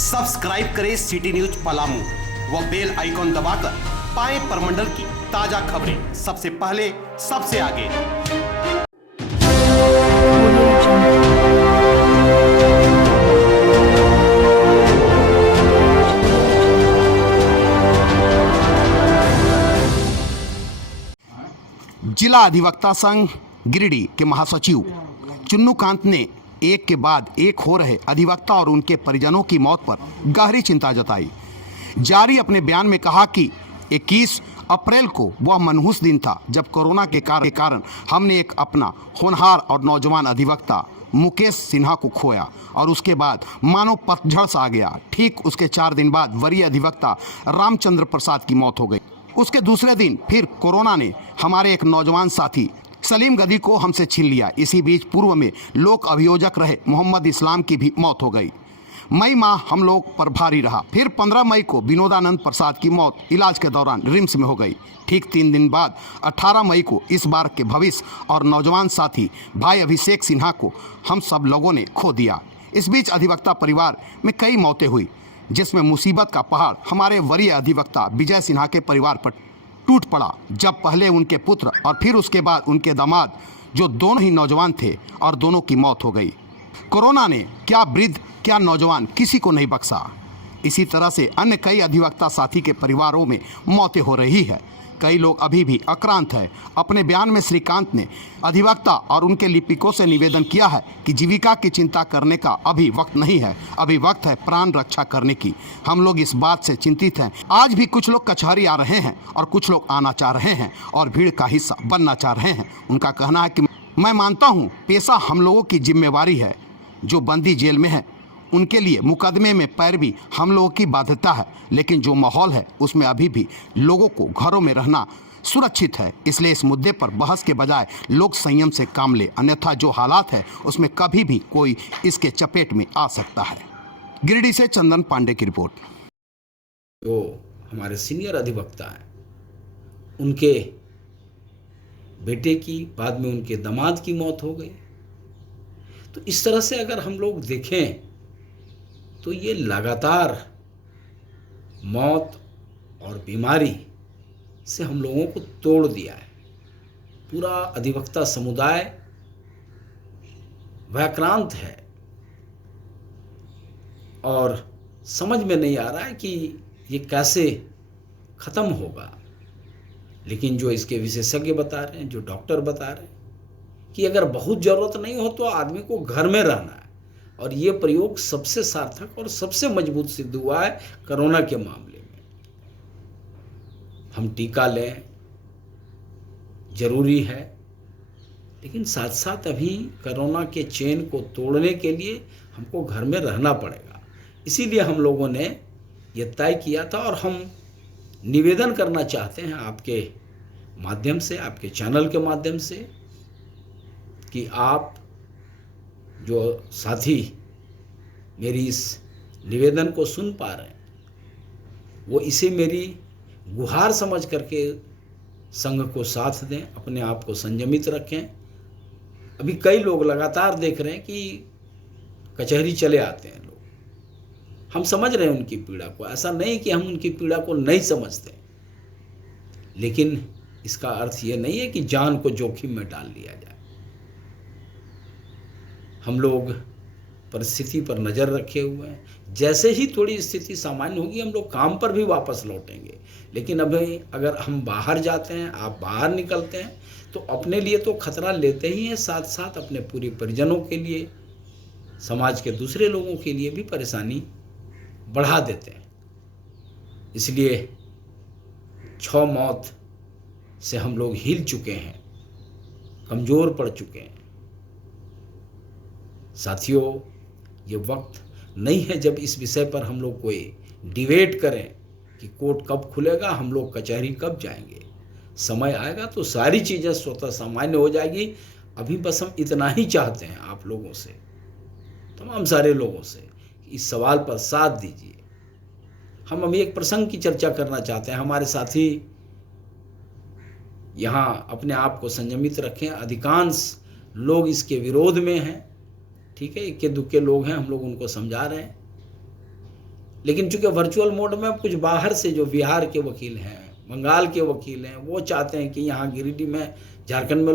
Subscribe करें city news Palamu व bell icon दबाकर पाएं परमंडल की ताजा खबरें सबसे पहले सबसे आगे। जिला अधिवक्ता संघ गिरिडीह के महासचिव चुन्नू कांत ने एक के बाद एक हो रहे अधिवक्ता और उनके परिजनों की मौत पर गहरी चिंता जताई। जारी अपने बयान में कहा कि 21 अप्रैल को वह मनहूस दिन था जब कोरोना के कारण हमने एक अपना होनहार और नौजवान अधिवक्ता मुकेश सिन्हा को खोया और उसके बाद मानो पतझड़ सा आ गया। ठीक उसके 4 दिन बाद वरीय अधिवक्ता रामचंद्र प्रसाद की मौत हो गई। उसके दूसरे दिन फिर कोरोना ने हमारे एक नौजवान साथी सलीम गदी को हमसे छीन लिया। इसी बीच पूर्व में लोक अभियोजक रहे मोहम्मद इस्लाम की भी मौत हो गई। मई माह हम लोग पर भारी रहा। फिर 15 मई को विनोदानंद प्रसाद की मौत इलाज के दौरान रिम्स में हो गई। ठीक 3 दिन बाद 18 मई को इस बार के भविष्य और नौजवान साथी भाई अभिषेक सिन्हा को हम सब लोगों ने खो दिया। इस बीच अधिवक्ता परिवार में कई मौतें हुई, जिसमें मुसीबत का पहाड़ हमारे वरीय अधिवक्ता विजय सिन्हा के परिवार पर टूट पड़ा, जब पहले उनके पुत्र और फिर उसके बाद उनके दामाद, जो दोनों ही नौजवान थे, और दोनों की मौत हो गई। कोरोना ने क्या वृद्ध क्या नौजवान किसी को नहीं बख्शा। इसी तरह से अन्य कई अधिवक्ता साथी के परिवारों में मौतें हो रही है। कई लोग अभी भी आक्रांत है। अपने बयान में श्रीकांत ने अधिवक्ता और उनके लिपिकों से निवेदन किया है कि जीविका की चिंता करने का अभी वक्त नहीं है, अभी वक्त है प्राण रक्षा करने की। हम लोग इस बात से चिंतित हैं। आज भी कुछ लोग कचहरी आ रहे हैं और कुछ लोग आना चाह रहे हैं और भीड़ का हिस्सा बनना चाह रहे हैं। उनका कहना है कि मैं मानता हूँ पेशा हम लोगों की जिम्मेवारी है। जो बंदी जेल में है उनके लिए मुकदमे में पैरवी हम लोगों की बाध्यता है, लेकिन जो माहौल है उसमें अभी भी लोगों को घरों में रहना सुरक्षित है। इसलिए इस मुद्दे पर बहस के बजाय लोग संयम से काम ले, अन्यथा जो हालात है उसमें कभी भी कोई इसके चपेट में आ सकता है। गिरिडीह से चंदन पांडे की रिपोर्ट। जो हमारे सीनियर अधिवक्ता हैं, उनके बेटे की, बाद में उनके दामाद की मौत हो गई। तो इस तरह से अगर हम लोग देखें तो ये लगातार मौत और बीमारी से हम लोगों को तोड़ दिया है। पूरा अधिवक्ता समुदाय व्याक्रांत है और समझ में नहीं आ रहा है कि ये कैसे ख़त्म होगा। लेकिन जो इसके विशेषज्ञ बता रहे हैं, जो डॉक्टर बता रहे हैं कि अगर बहुत ज़रूरत नहीं हो तो आदमी को घर में रहना है। और ये प्रयोग सबसे सार्थक और सबसे मजबूत सिद्ध हुआ है कोरोना के मामले में। हम टीका लें, जरूरी है, लेकिन साथ साथ अभी कोरोना के चेन को तोड़ने के लिए हमको घर में रहना पड़ेगा। इसीलिए हम लोगों ने ये तय किया था और हम निवेदन करना चाहते हैं आपके माध्यम से, आपके चैनल के माध्यम से, कि आप जो साथी मेरी इस निवेदन को सुन पा रहे हैं, वो इसे मेरी गुहार समझ करके संघ को साथ दें, अपने आप को संयमित रखें। अभी कई लोग लगातार देख रहे हैं कि कचहरी चले आते हैं लोग। हम समझ रहे हैं उनकी पीड़ा को, ऐसा नहीं कि हम उनकी पीड़ा को नहीं समझते, लेकिन इसका अर्थ ये नहीं है कि जान को जोखिम में डाल लिया जाए। हम लोग परिस्थिति पर नज़र रखे हुए हैं। जैसे ही थोड़ी स्थिति सामान्य होगी हम लोग काम पर भी वापस लौटेंगे। लेकिन अभी अगर हम बाहर जाते हैं, आप बाहर निकलते हैं, तो अपने लिए तो खतरा लेते ही हैं, साथ साथ अपने पूरे परिजनों के लिए, समाज के दूसरे लोगों के लिए भी परेशानी बढ़ा देते हैं। इसलिए 6 मौत से हम लोग हिल चुके हैं, कमज़ोर पड़ चुके हैं। साथियों, ये वक्त नहीं है जब इस विषय पर हम लोग कोई डिबेट करें कि कोर्ट कब खुलेगा, हम लोग कचहरी कब जाएंगे। समय आएगा तो सारी चीज़ें स्वतः सामान्य हो जाएगी। अभी बस हम इतना ही चाहते हैं आप लोगों से, तमाम सारे लोगों से, कि इस सवाल पर साथ दीजिए। हम अभी एक प्रसंग की चर्चा करना चाहते हैं। हमारे साथी यहाँ अपने आप को संयमित रखें। अधिकांश लोग इसके विरोध में हैं, ठीक है, इक्के दुक्के लोग हैं, हम लोग उनको समझा रहे हैं। लेकिन चूंकि वर्चुअल मोड में कुछ बाहर से जो बिहार के वकील हैं, बंगाल के वकील हैं, वो चाहते हैं कि यहाँ गिरिडीह में झारखंड में